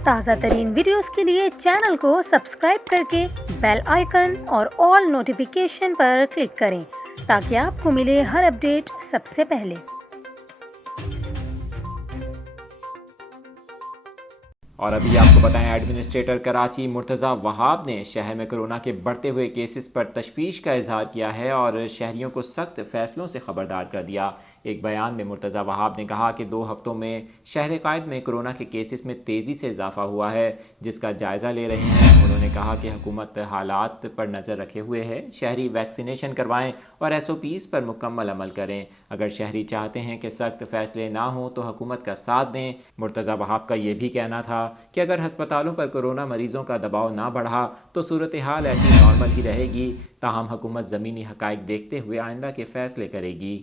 ताज़ा तरीन वीडियोस के लिए चैनल को सब्सक्राइब करके बेल आइकन और ऑल नोटिफिकेशन पर क्लिक करें ताकि आपको मिले हर अपडेट सबसे पहले। और अभी आपको बताएं, एडमिनिस्ट्रेटर कराची मुर्तज़ा वहाब ने शहर में कोरोना के बढ़ते हुए केसेस पर तशवीश का इजहार किया है और शहरियों को सख्त फैसलों से खबरदार कर दिया। एक बयान में मुर्तज़ा वहाब ने कहा कि 2 हफ्तों में शहर कायद में कोरोना के केसेस में तेज़ी से इजाफा हुआ है, जिसका जायज़ा ले रहे हैं। उन्होंने कहा कि हुकूमत हालात पर नज़र रखे हुए है, शहरी वैक्सीनेशन करवाएं और SOPs पर मुकम्मल अमल करें। अगर शहरी चाहते हैं कि सख्त फैसले ना हों तो हुकूमत का साथ दें। मुर्तज़ा वहाब का ये भी कहना था कि अगर हस्पतालों पर कोरोना मरीजों का दबाव ना बढ़ा तो सूरत हाल ऐसी नॉर्मल ही रहेगी। ताहम हुकूमत ज़मीनी हक़ाइक़ देखते हुए आइंदा के फ़ैसले करेगी।